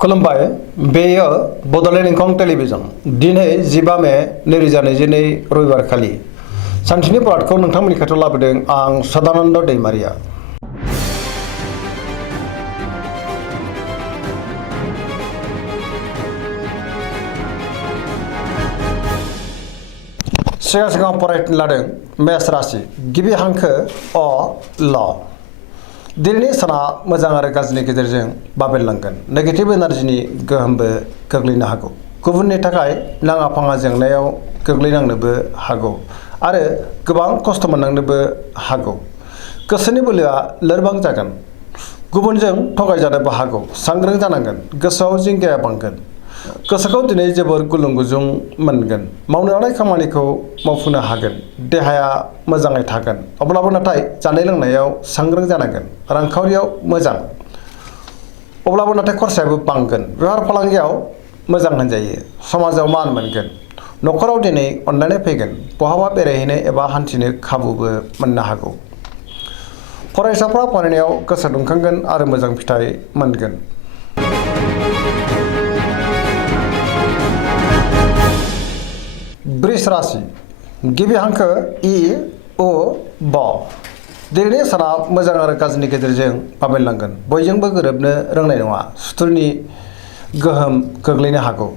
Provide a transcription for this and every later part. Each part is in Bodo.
खुलुमबाय बेयो बड'लेण्ड इंखं टेलिभिजन दिनै 15 मे 2022 रबिबार खालि सानसेनि बरादखौ नोंथांमोननि खाथियाव लाबोदों आं सदानन्द दैमारिया। सिगां फरायनो लादों मेष राशि गिबि हांखो अ ल। दिनैनि साना मोजां आरो गाज्रिनि गेजेरजों बाबेनलांगोन। नेगेटिभ एनार्जिनि गोहोमबो गोग्लैनो हागौ। गुबुननि थाखाय नाङा फाङा जेंनायाव गोग्लैनांनोबो हागौ आरो गोबां खस्थ' मोननांनोबो हागौ। गोसोनि बोलोआ लोरबां जागोन। गुबुनजों थगायजानोबो हागौ। सांग्रां जानांगोन। गोसोआव जिंगाया बांगोन। गोसोखौ दिनै जोबोर गुलुं गुजुं मोनगोन। मावनो लानाय खामानिखौ मावफुंनो हागोन। देहाया मोजाङै थागोन। अब्लाबो नाथाय जानाय लोंनायाव सांग्रां जानांगोन। रांखावरियाव मोजां अब्लाबो नाथाय खरसायाबो बांगोन। बेफार फालांगियाव मोजां होनजायो। समाजाव मान मोनगोन। न'खराव दिनै अनलायनाय फैगोन। बहाबा बेरायहैनो एबा हान्थिनो खाबुबो मोननो हागौ। फरायसाफ्रा फरायनायाव गोसो दुंखांगोन आरो मोजां फिथाइ मोनगोन। वृष राशि गिबि हांखो इ उ ब। दिनैनि साना मोजां आरो गाज्रिनि गेजेरजों बाबेनलांगोन। बयजोंबो गोरोबनो रोंनाय नङा। सुथुरनि गोहोम गोग्लैनो हागौ।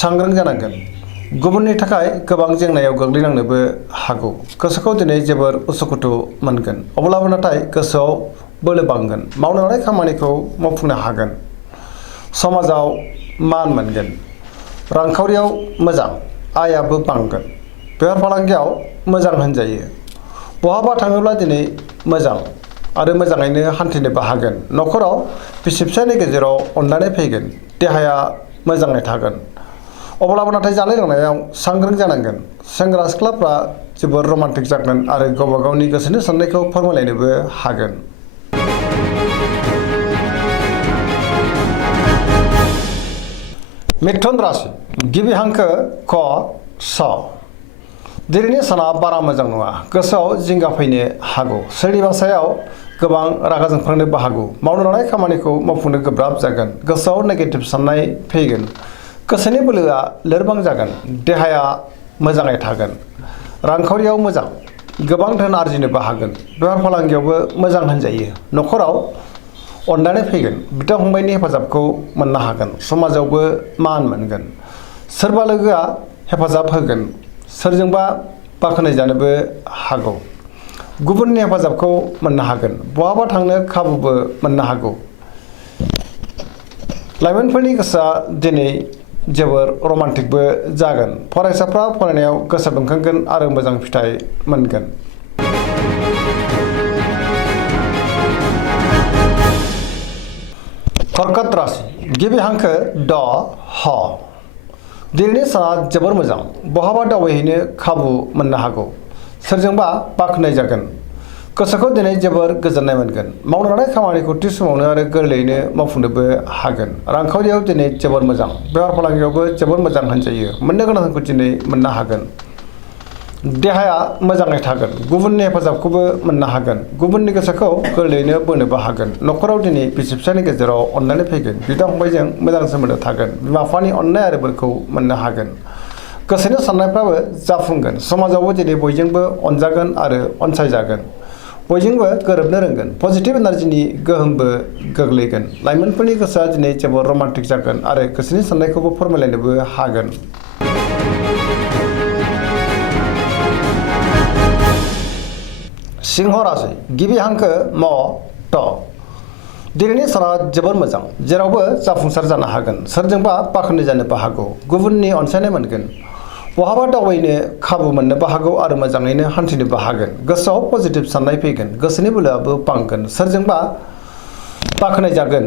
सांग्रां जानांगोन। गुबुननि थाखाय गोबां जेंनायाव गोग्लैनांनोबो हागौ। गोसोखौ दिनै जोबोर उसुखुथु मोनगोन। अब्लाबो नाथाय गोसोआव बोलो बांगोन। मावनो लानाय खामानिखौ मावफुंनो हागोन। समाजाव मान मोनगोन। रांखावरियाव मोजां आयाबो बांगोन। बेफार फालांगियाव मोजां होनजायो। बहाबा थाङोब्ला दिनै मोजां आरो मोजाङैनो हान्थिनोबो हागोन। न'खराव बिसि फिसायनि गेजेराव अनलायनाय फैगोन। देहाया मोजाङै थागोन। अब्लाबो नाथाय जानाय लोंनायाव सांग्रां जानांगोन। सेंग्रा सिख्लाफ्रा जोबोर रमान्टिक जागोन आरो गावबा गावनि गोसोनि साननायखौ फोरमायलायनोबो हागोन। मिथुन राशि गिबि हांखो क स। दिनैनि साना बारा मोजां नङा। गोसोआव जिंगा फैनो हागौ। सोरनिबा सायाव गोबां रागा जोंफ्लांनोबो हागौ। मावनो लानाय खामानिखौ मावफुंनो गोब्राब जागोन। गोसोआव नेगेटिभ साननाय फैगोन। गोसोनि बोलोआ लोरबां जागोन। देहाया मोजाङै थागोन। रांखावरियाव मोजां गोबां धोन आरजिनोबो हागोन। बेफार फालांगियावबो मोजां होनजायो। न'खराव अनलायनाय फैगोन। बिदा फंबायनि हेफाजाबखौ मोननो हागोन। समाजावबो मान मोनगोन। सोरबा लोगोआ हेफाजाब होगोन। सोरजोंबा बाख्नायजानोबो हागौ। गुबुननि हेफाजाबखौ मोननो हागोन। बहाबा थांनो खाबुबो मोननो हागौ। लाइमोनफोरनि गोसोआ दिनै जोबोर रमान्टिकबो जागोन। फरायसाफ्रा फरायनायाव गोसो दुंखांगोन आरो मोजां फिथाइ मोनगोन। कर्कट राशि गिबि हांखो ड ह। दिनैनि साना जोबोर मोजां। बहाबा दावबायहैनो खाबु मोननो हागौ। सोरजोंबा बाख्नाय जागोन। गोसोखौ दिनै जोबोर गोजोननाय मोनगोन। मावनो लानाय खामानिखौ थि समावनो आरो गोरलैयैनो मावफुंनोबो हागोन। रांखावरियाव दिनै जोबोर मोजां। बेफार फालांगियावबो जोबोर मोजां होनजायो। मोननो गोनांखौ दिनै मोननो हागोन। देहाया मोजाङै थागोन। गुबुननि हेफाजाबखौबो मोननो हागोन। गुबुननि गोसोखौ गोरलैयैनो बोनोबो हागोन। न'खराव दिनै बिसि फिसायनि गेजेराव अनलायनाय फैगोन। बिदा फंबायजों मोजां सोमोन्दो थागोन। बिमा बिफानि अननाय आरो बोरखौ मोननो हागोन। गोसोनि साननायफ्राबो जाफुंगोन। समाजावबो दिनै बयजोंबो अनजागोन आरो अनसायजागोन। बयजोंबो गोरोबनो रोंगोन। पजिटिभ एनार्जिनि गोहोमबो गोग्लैगोन। लाइमोनफोरनि गोसोआ दिनै जोबोर रमान्टिक जागोन आरो गोसोनि साननायखौबो फोरमायलायनोबो हागोन। सिंह राशि गिबि हांखो म ट। दिनैनि साना जोबोर मोजां। जेरावबो जाफुंसार जानो हागोन। सोरजोंबा बाख्नायजानोबो हागौ। गुबुननि अनसायनाय मोनगोन। बहाबा दावबायनो खाबु मोननोबो हागौ आरो मोजाङैनो हान्थिनोबो हागोन। गोसोआव पजिटिभ साननाय फैगोन। गोसोनि बोलोआबो बांगोन। सोरजोंबा बाख्नायजागोन।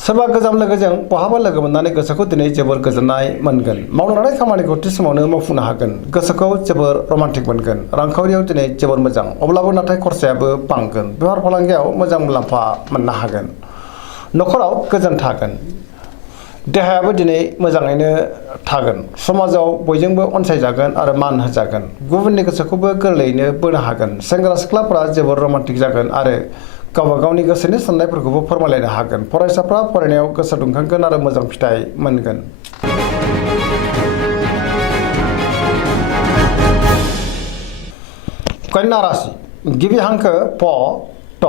सोरबा गोजाम लोगोजों बहाबा लोगो मोननानै गोसोखौ दिनै जोबोर गोजोननाय मोनगोन। मावनो लानाय खामानिखौ थि समावनो मावफुंनो हागोन। गोसोखौ जोबोर रमान्टिक मोनगोन। रांखावरियाव दिनै जोबोर मोजां। अब्लाबो नाथाय खरसायाबो बांगोन। बेफार फालांगियाव मोजां मुलाम्फा मोननो हागोन। न'खराव गोजोन थागोन। देहायाबो दिनै मोजाङैनो थागोन। समाजाव बयजोंबो अनसायजागोन आरो मान होजागोन। गुबुननि गोसोखौबो गोरलैयैनो बोनो हागोन। सेंग्रा सिख्लाफोरा जोबोर रमान्टिक जागोन आरो गावबा गावनि गोसोनि साननायफोरखौबो फोरमायलायनो हागोन। फरायसाफ्रा फरायनायाव गोसो दुंखांगोन आरो मोजां फिथाइ मोनगोन। कन्या राशि गिबि हांखो प ट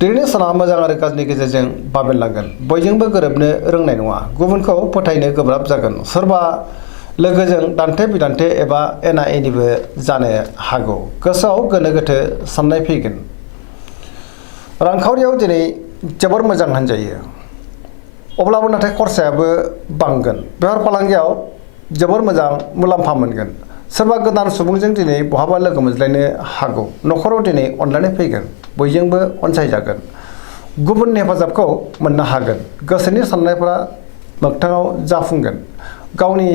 दिनैनि साना मोजां आरो गाज्रिनि गेजेरजों बाबेनलांगोन। बयजोंबो गोरोबनो रोंनाय नङा, गुबुनखौ फोथायनो गोब्राब जागोन। सोरबा लोगोजों दान्थे बिदान्थे एबा एना एनिबो जानो हागौ। गोसोआव गोनो गोथो साननाय फैगोन। रांखावरियाव दिनै जोबोर मोजां होनजायो, अब्लाबो नाथाय खरसायाबो बांगोन। बेफार फालांगियाव जोबोर मोजां मुलाम्फा मोनगोन। सोरबा गोदान सुबुंजों दिनै बहाबा लोगो मोनज्लायनो हागौ। न'खराव दिनै अनलायनाय फैगोन, बयजोंबो अनसायजागोन। गुबुननि हेफाजाबखौ मोननो हागोन। गोसोनि साननायफोरा मोगथाङाव जाफुंगोन। गावनि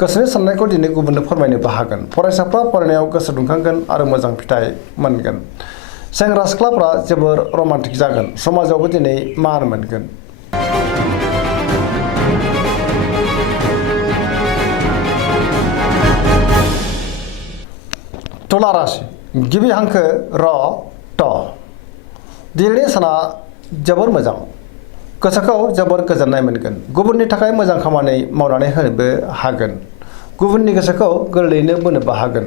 गोसोनि साननायखौ दिनै गुबुननो फोरमायनोबो हागोन। फरायसाफ्रा फरायनायाव गोसो दुंखांगोन आरो मोजां फिथाइ मोनगोन। सेंग्रा सिख्लाफ्रा जोबोर रमान्टिक जागोन। समाजावबो दिनै मान मोनगोन। तुला राशि गिबि हांखो र ट दिनैनि साना जोबोर मोजां। गोसोखौ जोबोर गोजोननाय मोनगोन। गुबुननि थाखाय मोजां खामानि मावनानै होनोबो हागोन। गुबुननि गोसोखौ गोरलैयैनो बोनोबो हागोन।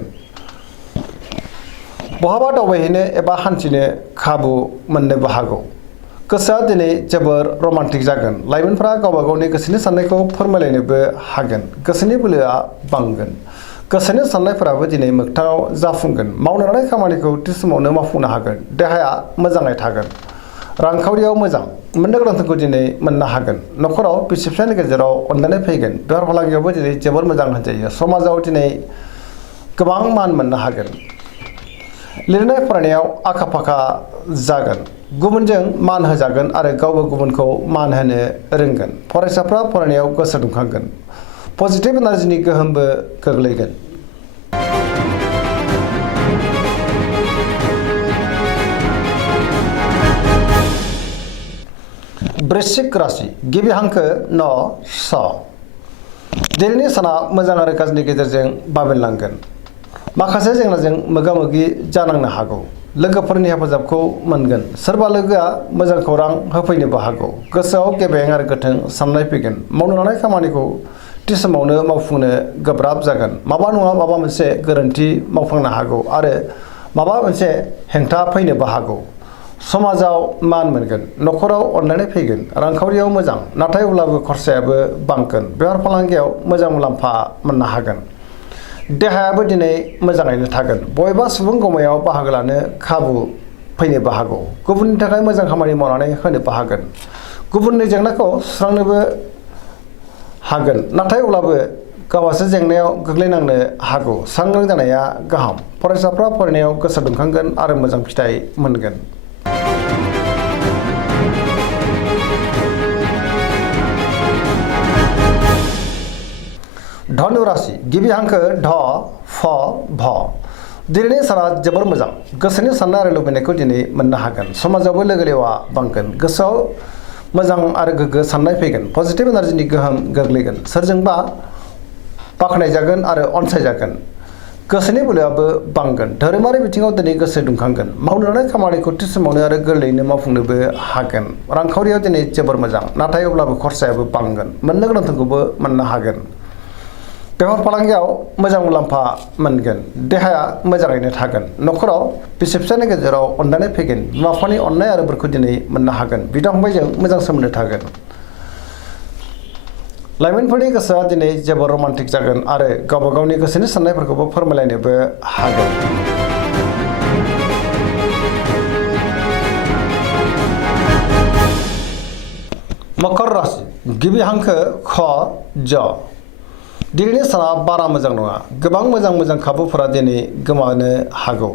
बहाबा दावबायहैनो एबा हान्थिनो खाबु मोननोबो हागौ। गोसोआ दिनै जोबोर रमान्टिक जागोन। लाइमोनफ्रा गावबा गावनि गोसोनि साननायखौ फोरमायलायनोबो हागोन। गोसोनि बोलोआ बांगोन। गोसोनि साननायफोराबो दिनै मोगथाङाव जाफुंगोन। मावनो लानाय खामानिखौ थि समावनो मावफुंनो हागोन। देहाया मोजाङै थागोन। रांखावरियाव मोजां मोननो गोनांफोरखौ दिनै मोननो हागोन। न'खराव बिसि फिसायनि गेजेराव अनलायनाय फैगोन। बेफार फालांगियावबो दिनै जोबोर मोजां होनजायो। समाजाव दिनै गोबां मान मोननो हागोन। लिरनाय फरायनायाव आखा फाखा जागोन। गुबुनजों मान होजागोन आरो गावबो गुबुनखौ मान होनो रोंगोन। फरायसाफ्रा फरायनायाव गोसो दुंखांगोन। पजिटिभ एनार्जिनि गोहोमबो गोग्लैगोन। वृश्चिक राशि गिबि हांखो न स दिनैनि साना मोजां आरो गाज्रिनि गेजेरजों बाबेनलांगोन। माखासे जेंनाजों मोगा मोगि जानांनो हागौ। लोगोफोरनि हेफाजाबखौ मोनगोन। सोरबा लोगोआ मोजां खौरां होफैनोबो हागौ। गोसोआव गेबें आरो गोथों साननाय फैगोन। मावनो लानाय खामानिखौ थि समावनो मावफुंनो गोब्राब जागोन। माबा नङा माबा मोनसे गोरोन्थि मावफ्लांनो हागौ आरो माबा मोनसे हेंथा फैनोबो हागौ। समाजाव मान मोनगोन। न'खराव अनलायनाय फैगोन। रांखावरियाव मोजां, नाथाय अब्लाबो खरसायाबो बांगोन। बेफार फालांगियाव मोजां मुलाम्फा मोननो हागोन। देहायाबो दिनै मोजाङैनो थागोन। बबेबा सुबुं गमायाव बाहागो लानो खाबु फैनोबो हागौ। गुबुननि थाखाय मोजां खामानि मावनानै होनोबो हागोन। गुबुननि जेंनाखौ सुस्रांनोबो हागोन, नाथाय अब्लाबो गावहासो जेंनायाव गोग्लैनांनो हागौ। सांग्रां जानाया गाहाम। फरायसाफ्रा फरायनायाव गोसो दुंखांगोन आरो मोजां फिथाइ मोनगोन। धनु राशि गिबि हांखो ढ फ भ दिनैनि साना जोबोर मोजां। गोसोनि साननाय आरो लुबैनायखौ दिनै मोननो हागोन। समाजावबो लोगो लेवा बांगोन। गोसोआव मोजां आरो गोग्गो साननाय फैगोन। पजिटिभ एनार्जिनि गोहोम गोग्लैगोन। सोरजोंबा बाख्नायजागोन आरो अनसायजागोन। गोसोनि बोलोआबो बांगोन। धोरोमारि बिथिङाव दिनै गोसो दुंखांगोन। मावनो लानाय खामानिखौ थि समावनो आरो गोरलैयैनो मावफुंनोबो हागोन। रांखावरियाव दिनै जोबोर मोजां, नाथाय अब्लाबो खरसायाबो बांगोन। मोननो गोनांफोरखौबो मोननो हागोन। बेफार फालांगियाव मोजां मुलाम्फा मोनगोन। देहाया मोजाङैनो थागोन। न'खराव बिसि फिसायनि गेजेराव अनलायनाय फैगोन। बिमा बिफानि अननाय आरो बोरखौ दिनै मोननो हागोन। बिदा फंबायजों मोजां सोमोन्दो थागोन। लाइमोनफोरनि गोसोआ दिनै जोबोर रमान्टिक जागोन आरो गावबा गावनि गोसोनि साननायफोरखौबो फोरमायलायनोबो हागोन। मकर राशि गिबि हांखो ख ज दिनैनि साना बारा मोजां नङा। गोबां मोजां खाबुफोरा दिनै गोमानो हागौ।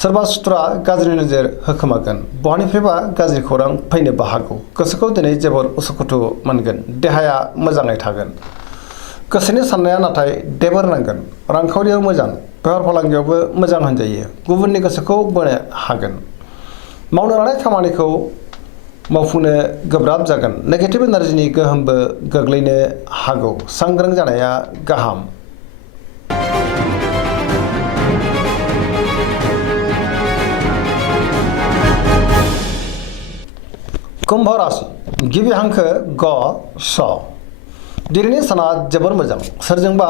सोरबा सुथुरा गाज्रि नोजोर होखोमागोन। बहानिफ्रायबा गाज्रि खौरां फैनोबो हागौ। गोसोखौ दिनै जोबोर उसुखुथु मोनगोन। देहाया मोजाङै थागोन। गोसोनि साननाया नाथाय देबोर नांगोन। रांखावरियाव मोजां, बेफार फालांगियावबो मोजां होनजायो। गुबुननि गोसोखौ बोनो हागोन। मावनो लानाय खामानिखौ मावफुंनो गोब्राब जागोन। नेगेटिभ एनार्जिनि गोहोमबो गोग्लैनो हागौ। सांग्रां जानाया गाहाम। कुम्भ राशि गिबि हांखो ग स दिनैनि साना जोबोर मोजां सोरजोंबा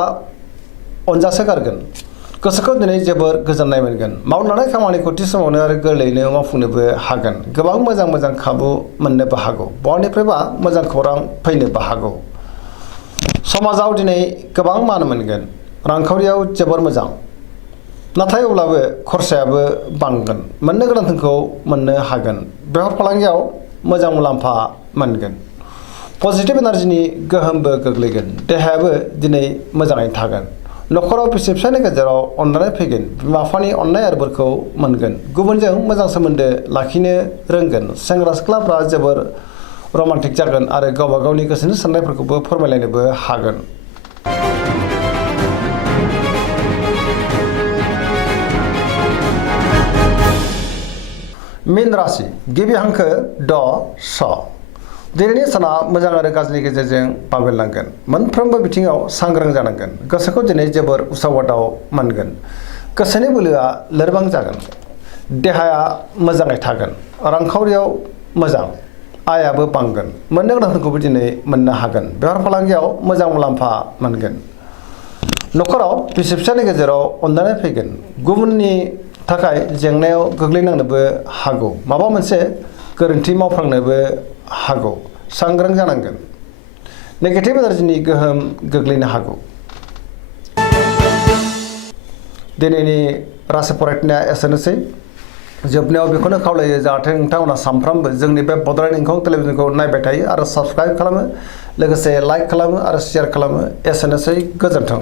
अनजासो गारगोन गोसोखौ दिनै जोबोर गोजोननाय मोनगोन मावनानै खामानिखौ थि समावनो आरो गोरलैयैनो मावफुंनोबो हागोन गोबां मोजां खाबु मोननोबो हागौ बहानिफ्रायबा मोजां खौरां फैनोबो हागौ समाजाव दिनै गोबां मान मोनगोन रांखावरियाव जोबोर मोजां नाथाय अब्लाबो खरसायाबो बांगोन मोननो गोनां धोनखौ मोननो हागोन बेफार फालांगियाव मोजां मुलाम्फा मोनगोन पजिटिभ एनार्जिनि गोहोमबो गोग्लैगोन देहायाबो दिनै मोजाङै थागोन नखराव बिसि फिसायनि गेजेराव अननाय फैगोन बिमा बिफानि अननाय आरो बोरखौ मोनगोन गुबुनजों मोजां सोमोन्दो लाखिनो रोंगोन सेंग्रा सिख्लाफ्रा जोबोर रमान्टिक जागोन आरो गावबा गावनि गोसोनि साननायफोरखौबो फोरमायलायनोबो हागोन मीन राशि गिबि हांखो ड स दिनैनि साना मोजां आरो गाज्रिनि गेजेरजों बाबेनलांगोन मोनफ्रोमबो बिथिङाव सांग्रां जानांगोन गोसोखौ दिनै जोबोर उसाव-बादाव मोनगोन गोसोनि बोलोआ लोरबां जागोन देहाया मोजाङै थागोन रांखावरियाव मोजां आयाबो बांगोन मोननो गोनां धोनखौबो दिनै मोननो हागोन बेफार फालांगियाव मोजां मुलाम्फा मोनगोन नखराव बिसि फिसायनि गेजेराव अननाय फैगोन गुबुननि थाखाय जेंनायाव गोग्लैनांनोबो हागौ माबा मोनसे गोरोन्थि मावफ्लांनोबो हागौ सांग्रां जानांगोन नेगेटिभ एनार्जिनि गोहोम गोग्लैनो हागौ दिनैनि राशि फरायनाया एसेनोसै जोबनायाव बेखौनो खावलायो जाहाथे नोंथांमोना सानफ्रामबो जोंनि बे बड'लेण्ड इंखं टेलिभिजनखौ नायबाय थायो आरो साबस्क्राइब खालामो लोगोसे लाइक खालामो आरो शेयार खालामो एसेनोसै गोजोन्थों।